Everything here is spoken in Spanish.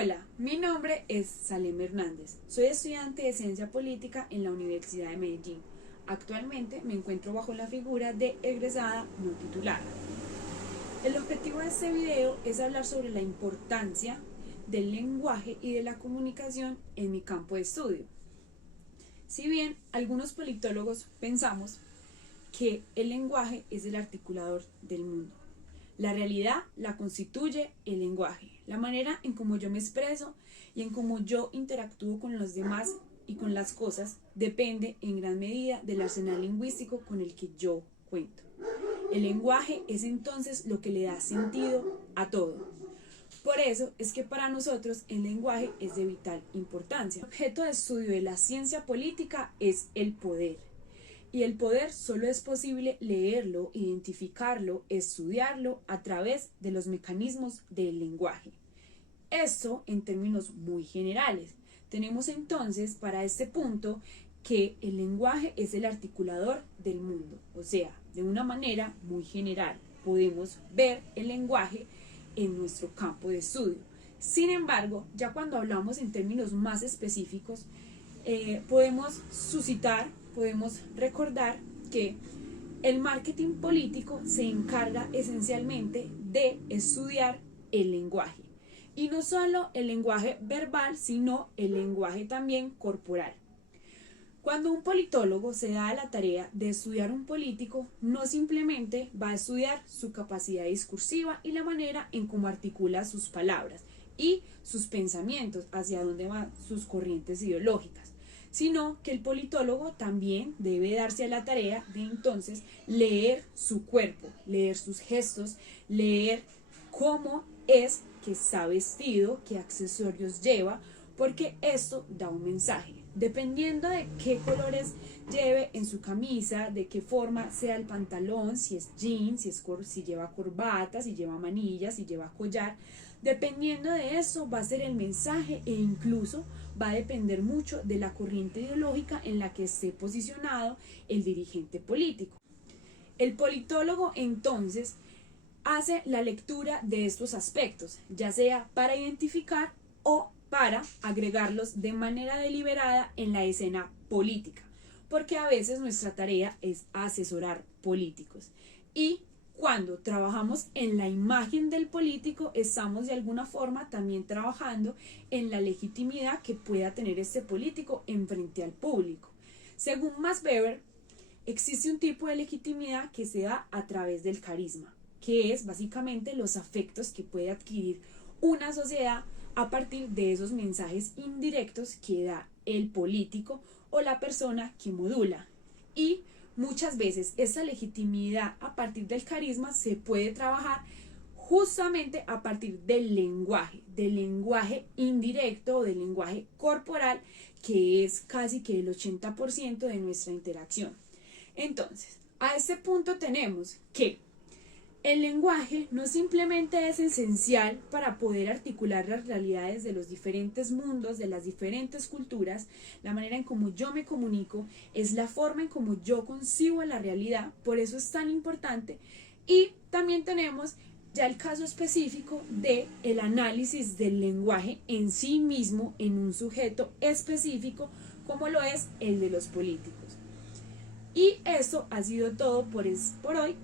Hola, mi nombre es Salem Hernández. Soy estudiante de Ciencia Política en la Universidad de Medellín. Actualmente me encuentro bajo la figura de egresada no titulada. El objetivo de este video es hablar sobre la importancia del lenguaje y de la comunicación en mi campo de estudio. Si bien algunos politólogos pensamos que el lenguaje es el articulador del mundo, la realidad la constituye el lenguaje, la manera en cómo yo me expreso y en cómo yo interactúo con los demás y con las cosas depende en gran medida del arsenal lingüístico con el que yo cuento. El lenguaje es entonces lo que le da sentido a todo. Por eso es que para nosotros el lenguaje es de vital importancia. El objeto de estudio de la ciencia política es el poder. Y el poder solo es posible leerlo, identificarlo, estudiarlo a través de los mecanismos del lenguaje. Esto en términos muy generales. Tenemos entonces para este punto que el lenguaje es el articulador del mundo, o sea, de una manera muy general podemos ver el lenguaje en nuestro campo de estudio. Sin embargo, ya cuando hablamos en términos más específicos, podemos recordar que el marketing político se encarga esencialmente de estudiar el lenguaje. Y no solo el lenguaje verbal, sino el lenguaje también corporal. Cuando un politólogo se da a la tarea de estudiar un político, no simplemente va a estudiar su capacidad discursiva y la manera en cómo articula sus palabras y sus pensamientos, hacia dónde van sus corrientes ideológicas, sino que el politólogo también debe darse a la tarea de entonces leer su cuerpo, leer sus gestos, leer cómo es que está vestido, qué accesorios lleva, porque esto da un mensaje. Dependiendo de qué colores lleve en su camisa, de qué forma sea el pantalón, si es jeans, si lleva corbata, si lleva manillas, si lleva collar, dependiendo de eso va a ser el mensaje e incluso va a depender mucho de la corriente ideológica en la que esté posicionado el dirigente político. El politólogo entonces hace la lectura de estos aspectos, ya sea para identificar o para agregarlos de manera deliberada en la escena política, porque a veces nuestra tarea es asesorar políticos. Y cuando trabajamos en la imagen del político, estamos de alguna forma también trabajando en la legitimidad que pueda tener este político en frente al público. Según Max Weber, existe un tipo de legitimidad que se da a través del carisma, que es básicamente los afectos que puede adquirir una sociedad a partir de esos mensajes indirectos que da el político o la persona que modula. Y muchas veces esa legitimidad a partir del carisma se puede trabajar justamente a partir del lenguaje indirecto o del lenguaje corporal, que es casi que el 80% de nuestra interacción. Entonces, a este punto tenemos que el lenguaje no simplemente es esencial para poder articular las realidades de los diferentes mundos, de las diferentes culturas, la manera en cómo yo me comunico, es la forma en cómo yo concibo la realidad, por eso es tan importante. Y también tenemos ya el caso específico del análisis del lenguaje en sí mismo, en un sujeto específico, como lo es el de los políticos. Y eso ha sido todo por hoy.